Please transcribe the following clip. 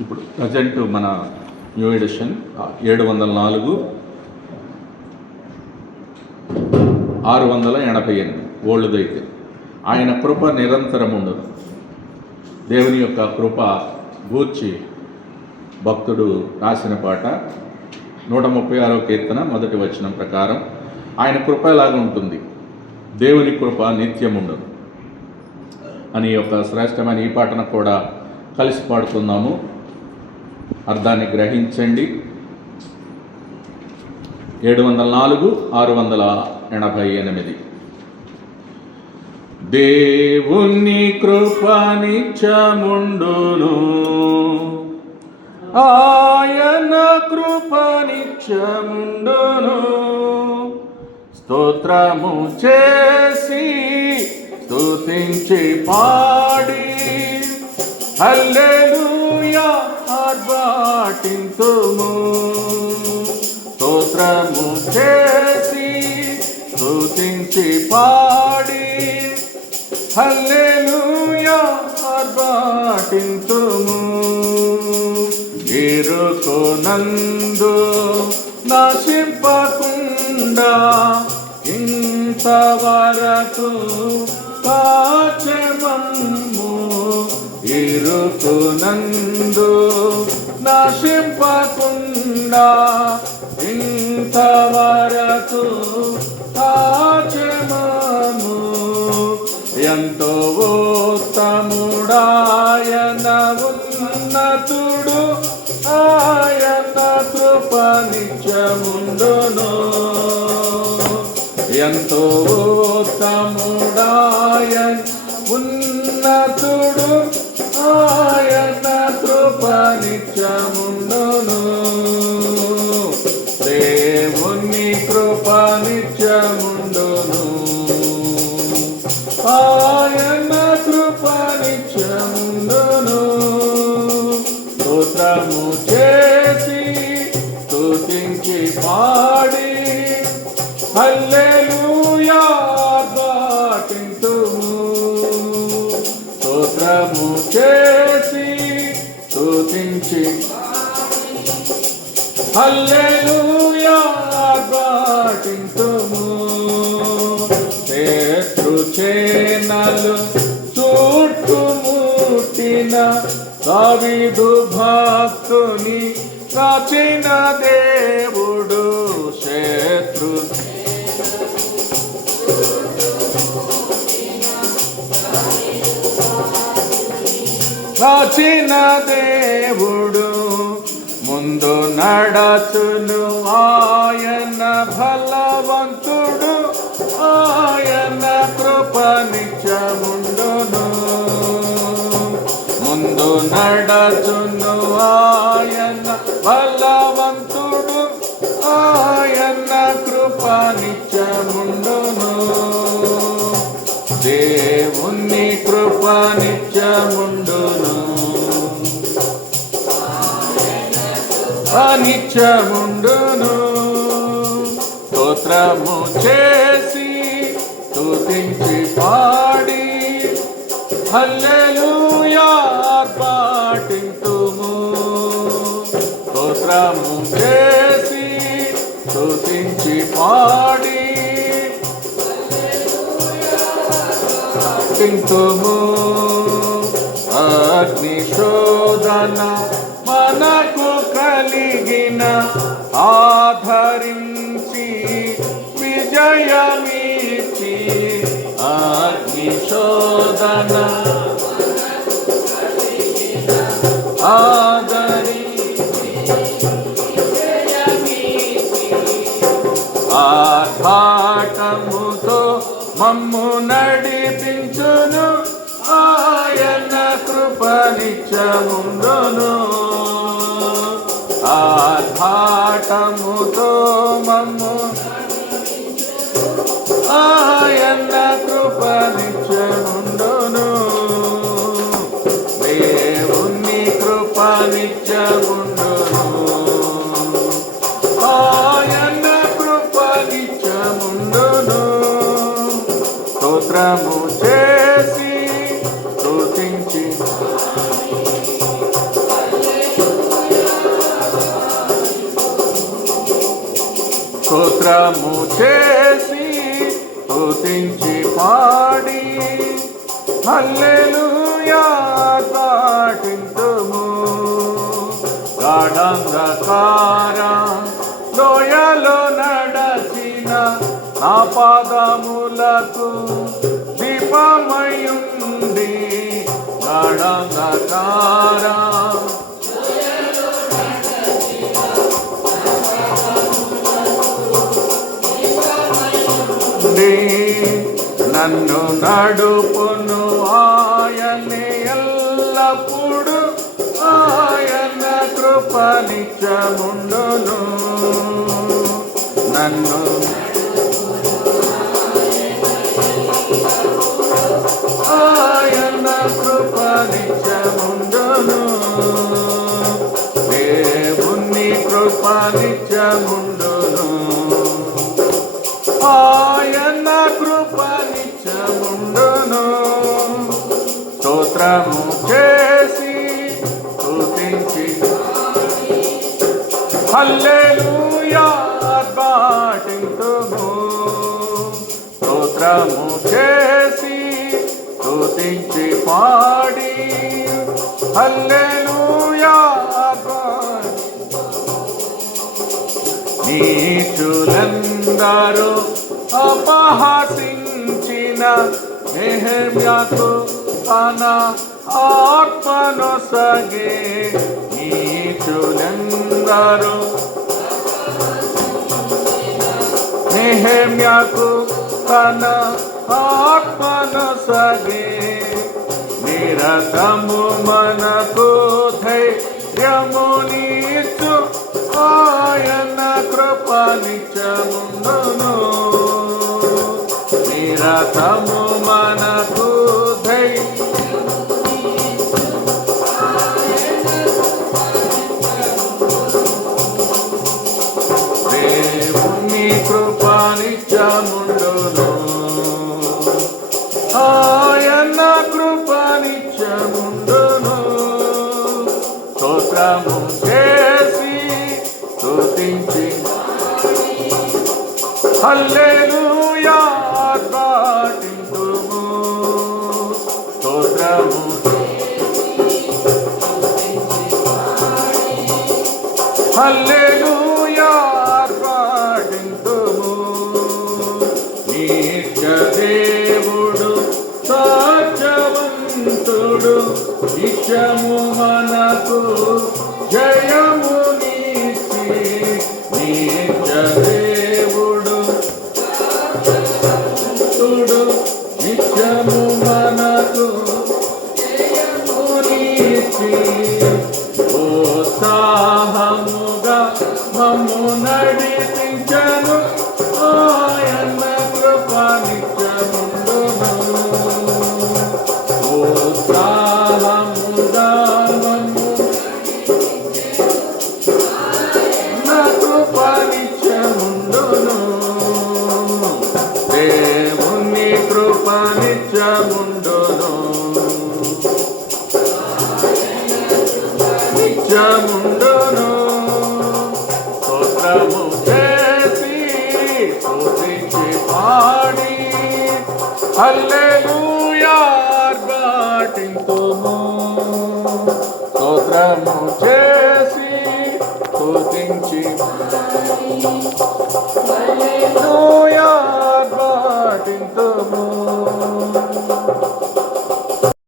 ఇప్పుడు ప్రజెంట్ మన new edition ఏడు వందల నాలుగు ఆరు వందల ఎనభై ఎనిమిది ఓల్డ్దైతే ఆయన కృప నిరంతరం ఉండదు. దేవుని యొక్క కృప గూర్చి భక్తుడు రాసిన పాట నూట ముప్పై ఆరో కీర్తన మొదటి వచనం ప్రకారం ఆయన కృప ఎలాగ ఉంటుంది? దేవుని కృప నిత్యం ఉండదు. అని యొక్క శ్రేష్టమైన ఈ పాటను కూడా కలిసి పాడుతున్నాము అర్థాన్ని గ్రహించండి. ఏడు వందల నాలుగు ఆరు వందల ఎనభై ఎనిమిది. దేవుని కృపనిచ్చముండును ఆయన కృపనిచ్చముండును స్తోత్రము చేసి స్తుతించి పాడి. హల్లెలూయా. ఆర్భాటింతుము స్తోత్రము చేసి స్తుతించి పాడి. హల్లెలూయా ఆర్భాటింతుము ఇరుకునందు నశింపకుండా ఇంతవరకు కాచమమ్ము ఇరుకునందు నశింపకుండా ఇంతవరకు కాచమము ఎంతో ఉత్తముడాయన ఉన్నతుడు ఆయన కృపనిత్యముండును ఎంతో ఉత్తముడాయన ఉన్నతుడు ఆయన కృప కృపనిత్యముండును దేవుని కృప కృపనిత్యముండును ఆయన కృప కృపనిత్యముండును స్తోత్రము చేసి స్తుతించి పాడి. హల్లెలూయా. చేసి స్తుతించి హల్లెలూయా దాటింతుము శత్రు చేనలు చుట్టుముట్టిన దావిదు భక్తుని కాచిన దేవుడు వచ్చిన దేవుడు ముందు నడచును. ఆయన ఫలవంతుడు ఆయన కృప నిత్యముండును. ముందు నడచును ఆయన ఫలవంతుడు ఆయన కృప నిత్యముండు నిత్యముండును. అనిత్యముండును స్తోత్రము చేసి స్తుతించి పాడి హల్లెలూయా పాటింతుము. స్తోత్రము చేసి స్తుతించి పాడి పాటింతుము. అగ్ని మనకు కలిగిన ఆధరించి విజయమిచ్చి అగ్నిశోధన ఆదరి ఆర్భాటముతో మమ్ము నడిపించును. ఆయన కృపనిచ్చముండును ఆర్భాటముతో మమ్ము ఆయన కృపనిచ్చముండును దేవుని కృపనిచ్చముండును ఆయన కృపనిచ్చముండును స్తోత్రము చేసి స్తోత్రము చేసి స్తుతించి పాడి హల్లెలూయా పాటింతుము గాఢంధకార లోయలో నడచిన నా పాదములకు దీపమయుండి గాఢంధకార నన్ను నడుపును ఆయనే ఎల్లప్పుడు ఆయన కృపనిచ్చముండును. నన్ను ఆయన కృపనిచ్చముండును. దేవుని కృపనిచ్చముండును. ఆ స్తోత్రము చేసి స్తుతించి హల్లెలూయా పాటింతుము స్తోత్రము చేసి స్తుతించి పాడి హల్లెలూయా నీచులందరూ అపహసించిన నెహమ్యాకు తన ఆత్మను సగే నీచులందరూ నెహమ్యాకు తన ఆత్మను సగే నిరతము మనకు ధైర్యమునిచు ఆయన కృపనిచ్చముందును నిరతము స్తోత్రము చేసి స్తుతించి. హల్లెలూయా పాటింతుము స్తోత్రము. హల్లెలూయా పాటింతుము నిత్య దేవుడు సాచవంతుడు నిత్యము మన Yeah, yeah. దేవుని కృపనిచ్చముండును నిత్యముండును. స్తోత్రము చేసి స్తుతించి పాడి హల్లెలూయార్బాటింతుము స్తోత్రము చేసి స్తుతించి హల్లెలూయార్బా పాటింతుము